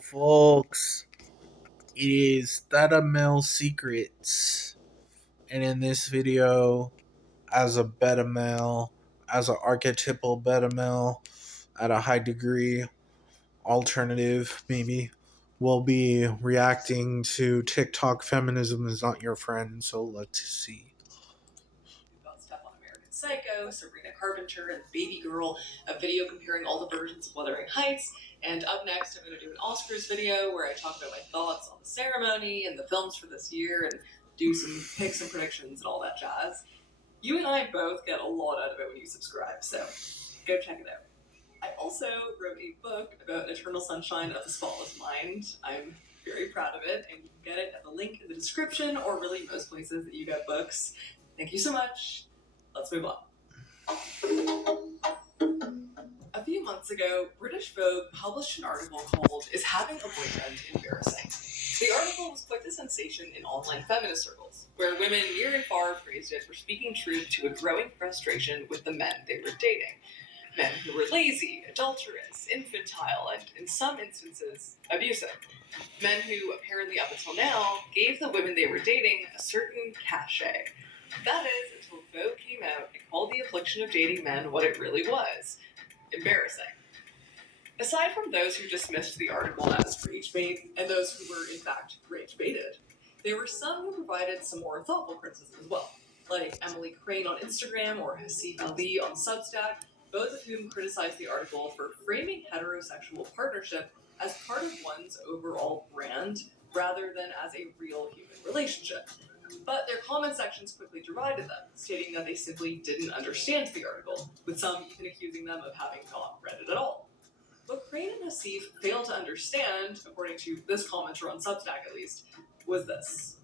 folks, it is Theta Male Secrets, and in this video, as a beta male, as an archetypal beta male, at a high degree, alternative maybe, we'll be reacting to TikTok Feminism is Not Your Friend, so let's see. About stuff on American Psycho, Sabrina Carpenter, and Baby Girl, a video comparing all the versions of Wuthering Heights, and up next I'm going to do an Oscars video where I talk about my thoughts on the ceremony and the films for this year and do some picks and predictions and all that jazz. You and I both get a lot out of it when you subscribe, so go check it out. I also wrote a book about Eternal Sunshine of the Spotless Mind. I'm very proud of it, and you can get it at the link in the description or really most places that you get books. Thank you so much. Let's move on. A few months ago, British Vogue published an article called "Is Having a Boyfriend Embarrassing?" The article was quite the sensation in online feminist circles, where women near and far praised it for speaking truth to a growing frustration with the men they were dating. Men who were lazy, adulterous, infantile, and in some instances, abusive. Men who, apparently up until now, gave the women they were dating a certain cachet. That is, until Vogue came out and called the affliction of dating men what it really was: embarrassing. Aside from those who dismissed the article as rage bait, and those who were in fact rage baited, there were some who provided some more thoughtful criticism as well, like Emily Crane on Instagram or Hasif Ali on Substack, both of whom criticized the article for framing heterosexual partnership as part of one's overall brand rather than as a real human relationship. But their comment sections quickly derided them, stating that they simply didn't understand the article, with some even accusing them of having not read it at all. What Crane and Hasif failed to understand, according to this commenter on Substack at least, was this.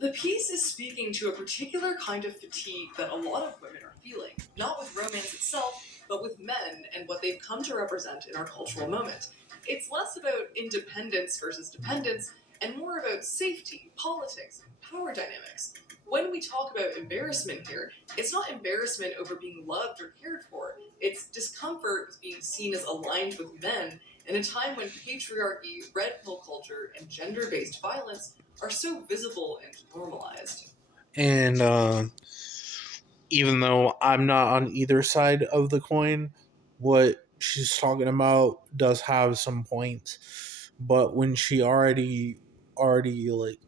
The piece is speaking to a particular kind of fatigue that a lot of women are feeling, not with romance itself, but with men and what they've come to represent in our cultural moment. It's less about independence versus dependence and more about safety, politics, and power dynamics. When we talk about embarrassment here, it's not embarrassment over being loved or cared for. It's discomfort with being seen as aligned with men in a time when patriarchy, red pill culture, and gender-based violence are so visible and normalized. And even though I'm not on either side of the coin, what she's talking about does have some points. But when she already like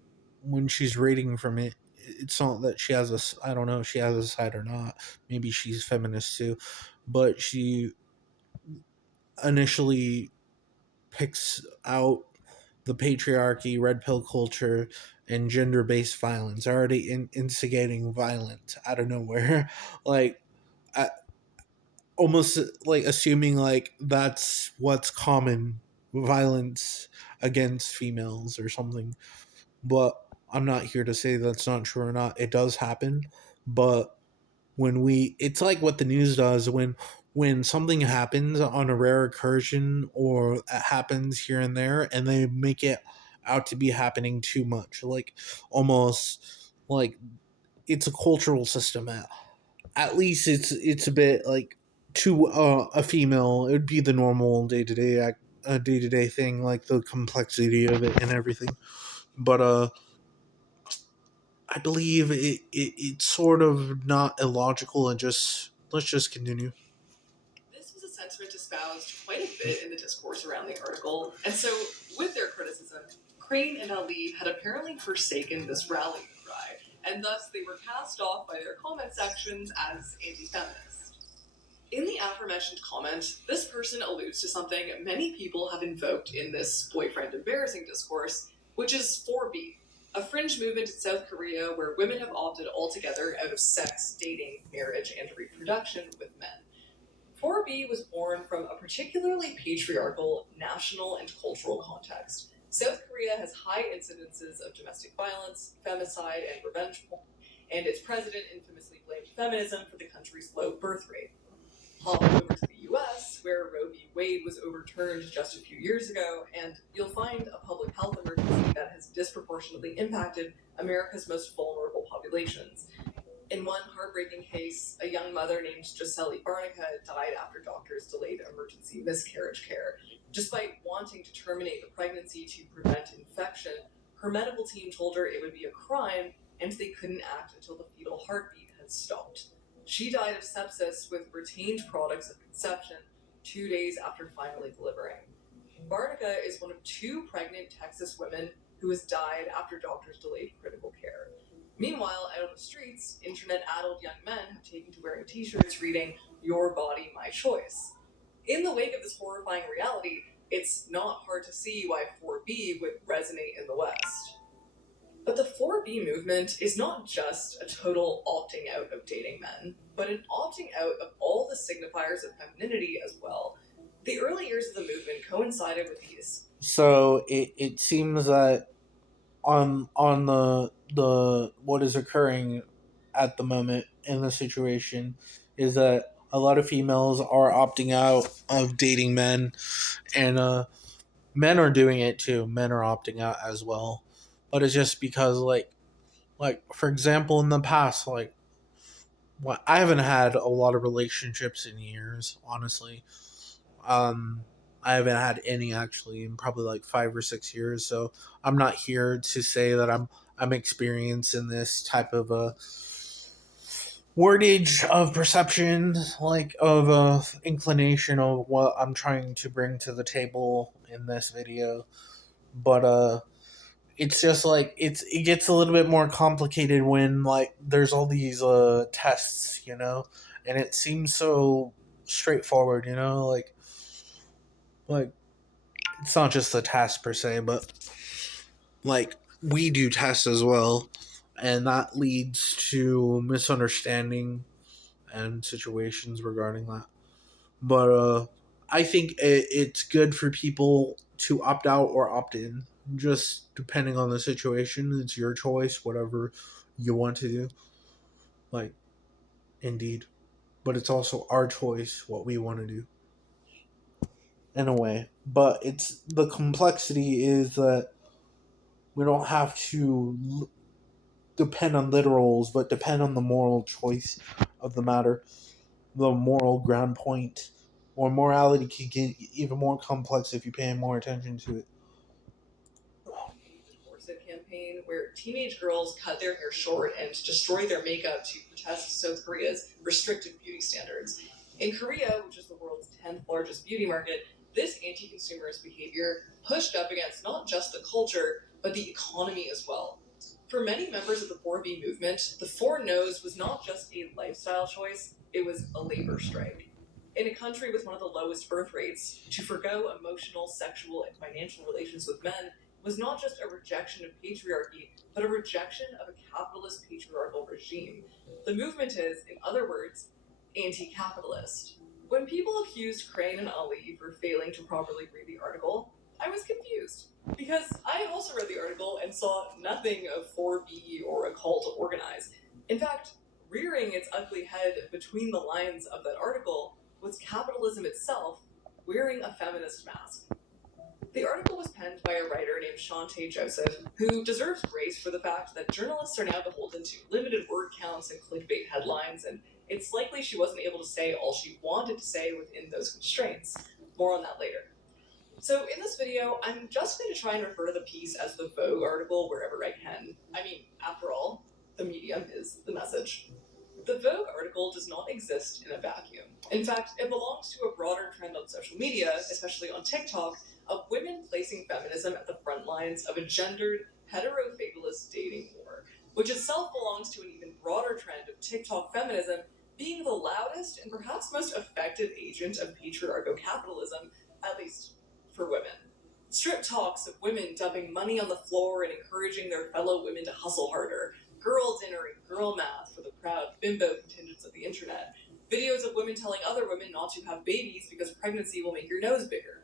when she's reading from it, it's not that she has I don't know if she has a side or not. Maybe she's feminist too, but she initially picks out the patriarchy, red pill culture, and gender based violence, already instigating violence out of nowhere. like, I, almost like assuming like that's what's common violence against females or something. But I'm not here to say that's not true or not. It does happen, but it's like what the news does when something happens on a rare occasion or it happens here and there and they make it out to be happening too much, like almost like it's a cultural system. At least it's a bit like to a female it would be the normal day-to-day thing, like the complexity of it and everything. But I believe it's sort of not illogical, and just let's just continue. This was a sentiment espoused quite a bit in the discourse around the article, and so, with their criticism, Crane and Ali had apparently forsaken this rallying cry, and thus they were cast off by their comment sections as anti-feminist. In the aforementioned comment, this person alludes to something many people have invoked in this boyfriend embarrassing discourse, which is 4B, a fringe movement in South Korea where women have opted altogether out of sex, dating, marriage, and reproduction with men. 4B was born from a particularly patriarchal national and cultural context. South Korea has high incidences of domestic violence, femicide, and revenge porn, and its president infamously blamed feminism for the country's low birth rate. Hop over to the US, where Roe v. Wade was overturned just a few years ago, and you'll find a public health emergency that has disproportionately impacted America's most vulnerable populations. In one heartbreaking case, a young mother named Gisele Barnica died after doctors delayed emergency miscarriage care. Despite wanting to terminate the pregnancy to prevent infection, her medical team told her it would be a crime and they couldn't act until the fetal heartbeat had stopped. She died of sepsis with retained products of conception 2 days after finally delivering. Barnica is one of two pregnant Texas women who has died after doctors delayed critical care. Meanwhile, out on the streets, internet addled young men have taken to wearing t shirts reading, "Your body, my choice." In the wake of this horrifying reality, it's not hard to see why 4B would resonate in the West. But the 4B movement is not just a total opting out of dating men, but an opting out of all the signifiers of femininity as well. The early years of the movement coincided with these. So it seems that on the what is occurring at the moment in the situation is that a lot of females are opting out of dating men, and men are doing it too. Men are opting out as well, but it's just because like for example in the past, like what I haven't had a lot of relationships in years, honestly. um I haven't had any actually in probably like 5 or 6 years, so I'm not here to say that I'm experiencing this type of a wordage of perception, like of inclination of what I'm trying to bring to the table in this video. But it's just like it gets a little bit more complicated when like there's all these tests, and it seems so straightforward, like it's not just the test per se, but like we do tests as well, and that leads to misunderstanding and situations regarding that. But I think it's good for people to opt out or opt in, just depending on the situation. It's your choice, whatever you want to do. Like, indeed. But it's also our choice, what we want to do, in a way. But it's the complexity is that we don't have to depend on literals, but depend on the moral choice of the matter, the moral ground point, or morality can get even more complex if you pay more attention to it. Corset campaign where teenage girls cut their hair short and destroy their makeup to protest South Korea's restrictive beauty standards. In Korea, which is the world's 10th largest beauty market, this anti consumerist behavior pushed up against not just the culture, but the economy as well. For many members of the 4B movement, the four no's was not just a lifestyle choice, it was a labor strike. In a country with one of the lowest birth rates, to forgo emotional, sexual, and financial relations with men was not just a rejection of patriarchy, but a rejection of a capitalist patriarchal regime. The movement is, in other words, anti capitalist. When people accused Crane and Ali for failing to properly read the article, I was confused. Because I also read the article and saw nothing of 4B or a call to organize. In fact, rearing its ugly head between the lines of that article was capitalism itself wearing a feminist mask. The article was penned by a writer named Shantae Joseph, who deserves grace for the fact that journalists are now beholden to limited word counts and clickbait headlines, and it's likely she wasn't able to say all she wanted to say within those constraints. More on that later. So in this video, I'm just going to try and refer to the piece as the Vogue article wherever I can. I mean, after all, the medium is the message. The Vogue article does not exist in a vacuum. In fact, it belongs to a broader trend on social media, especially on TikTok, of women placing feminism at the front lines of a gendered, hetero-fatalist dating war, which itself belongs to an even broader trend of TikTok feminism being the loudest and perhaps most effective agent of patriarchal capitalism, at least for women. Strip talks of women dumping money on the floor and encouraging their fellow women to hustle harder, girl dinner and girl math for the proud bimbo contingents of the internet, videos of women telling other women not to have babies because pregnancy will make your nose bigger.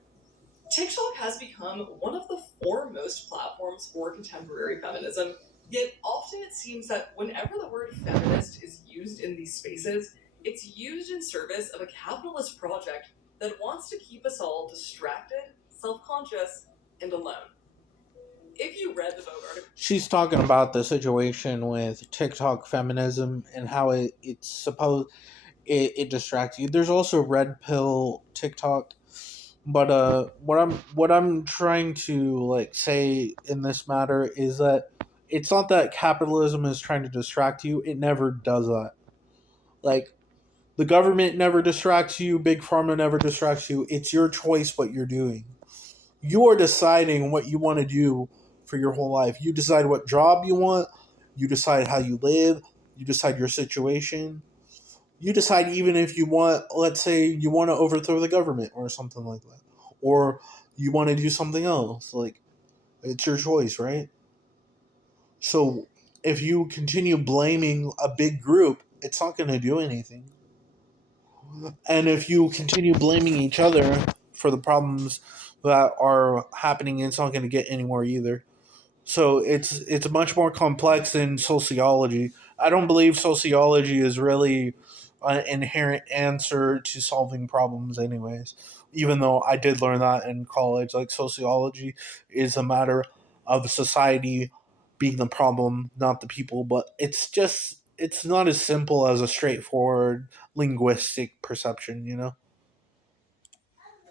TikTok has become one of the foremost platforms for contemporary feminism, yet often it seems that whenever the word feminist is used in these spaces, it's used in service of a capitalist project that wants to keep us all distracted, self-conscious, and alone. If you read the Vogue article, She's talking about the situation with TikTok feminism and how it distracts you. There's also red pill TikTok, But what I'm trying to like say in this matter is that it's not that capitalism is trying to distract you. It never does that. Like the government never distracts you, big pharma never distracts you. It's your choice what you're doing. You are deciding what you want to do for your whole life. You decide what job you want, you decide how you live, you decide your situation. You decide even if you want, let's say you want to overthrow the government or something like that. Or you want to do something else. Like it's your choice, right? So if you continue blaming a big group, it's not going to do anything. And if you continue blaming each other for the problems that are happening, it's not going to get anywhere either. So it's much more complex than sociology. I don't believe sociology is really an inherent answer to solving problems, anyways. Even though I did learn that in college, like sociology is a matter of society being the problem, not the people. But it's not as simple as a straightforward linguistic perception, you know.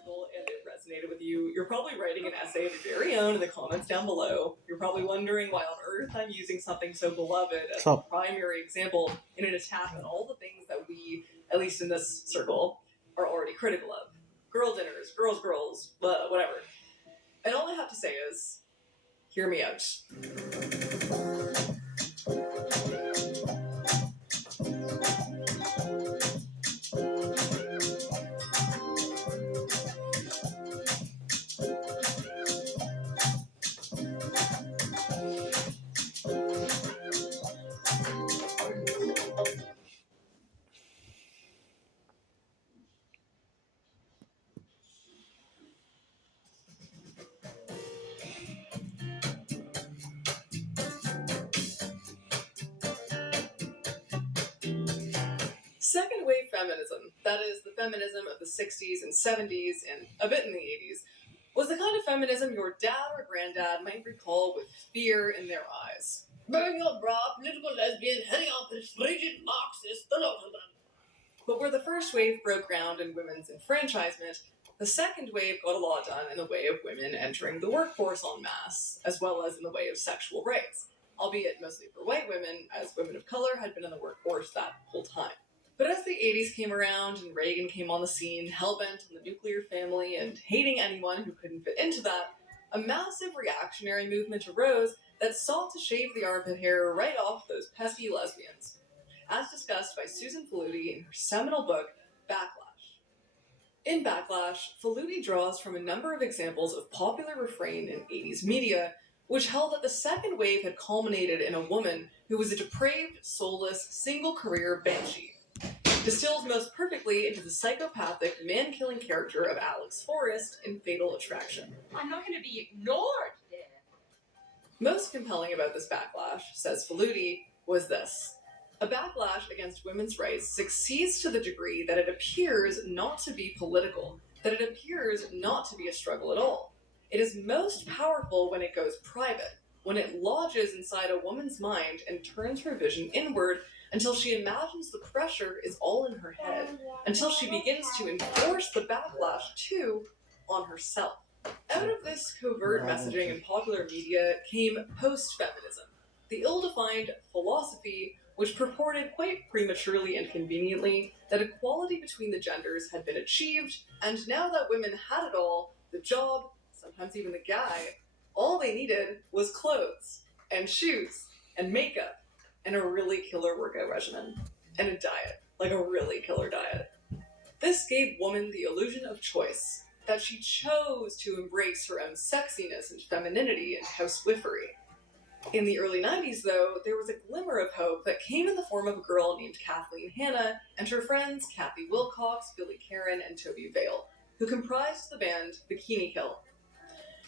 And it resonated with you, you're probably writing an essay of your very own in the comments down below. You're probably wondering why on earth I'm using something so beloved as a So primary example in an attack on all the things that we, at least in this circle, are already critical of. Girl dinners, girls, whatever. And all I have to say is, hear me out. Second wave feminism, that is, the feminism of the 60s and 70s and a bit in the 80s, was the kind of feminism your dad or granddad might recall with fear in their eyes. Burn your bra, political lesbian, heading off this frigid Marxist. But where the first wave broke ground in women's enfranchisement, the second wave got a lot done in the way of women entering the workforce en masse, as well as in the way of sexual rights, albeit mostly for white women, as women of color had been in the workforce that whole time. But as the 80s came around and Reagan came on the scene, hell-bent on the nuclear family and hating anyone who couldn't fit into that, a massive reactionary movement arose that sought to shave the armpit hair right off those pesky lesbians, as discussed by Susan Faludi in her seminal book, Backlash. In Backlash, Faludi draws from a number of examples of popular refrain in 80s media, which held that the second wave had culminated in a woman who was a depraved, soulless, single career banshee, distilled most perfectly into the psychopathic, man-killing character of Alex Forrest in Fatal Attraction. I'm not going to be ignored, Dad. Most compelling about this backlash, says Faludi, was this. A backlash against women's rights succeeds to the degree that it appears not to be political, that it appears not to be a struggle at all. It is most powerful when it goes private, when it lodges inside a woman's mind and turns her vision inward until she imagines the pressure is all in her head, until she begins to enforce the backlash, too, on herself. Out of this covert messaging in popular media came post-feminism, the ill-defined philosophy which purported quite prematurely and conveniently that equality between the genders had been achieved, and now that women had it all, the job, sometimes even the guy, all they needed was clothes, and shoes, and makeup, and a really killer workout regimen, and a diet, like a really killer diet. This gave woman the illusion of choice, that she chose to embrace her own sexiness and femininity and housewifery. In the early 90s, though, there was a glimmer of hope that came in the form of a girl named Kathleen Hanna and her friends Kathy Wilcox, Billy Karen, and Toby Vale, who comprised the band Bikini Kill.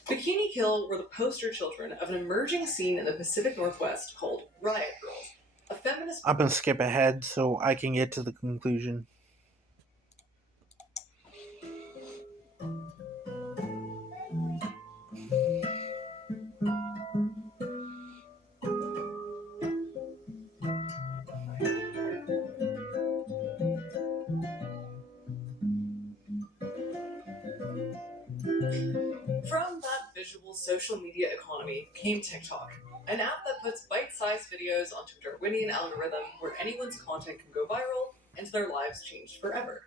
Bikini Kill were the poster children of an emerging scene in the Pacific Northwest called Riot Girls, a feminist. I'm gonna skip ahead so I can get to the conclusion. social media economy came TikTok, an app that puts bite-sized videos onto a Darwinian algorithm where anyone's content can go viral and their lives changed forever.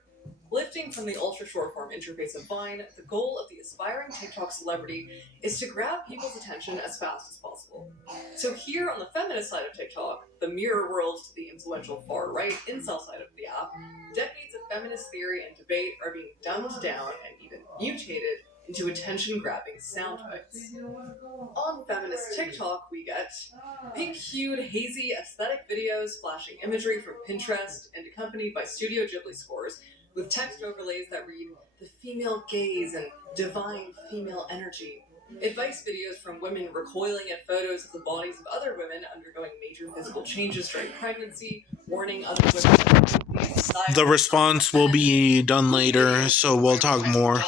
Lifting from the ultra short form interface of Vine, the goal of the aspiring TikTok celebrity is to grab people's attention as fast as possible. So, here on the feminist side of TikTok, the mirror world to the influential far right incel side of the app, decades of feminist theory and debate are being dumbed down and even mutated into attention grabbing sound bites. On feminist TikTok, we get pink hued, hazy, aesthetic videos flashing imagery from Pinterest and accompanied by Studio Ghibli scores with text overlays that read, "The female gaze" and "divine female energy." Advice videos from women recoiling at photos of the bodies of other women undergoing major physical changes during pregnancy, warning other women that The response will be done later, so we'll talk more.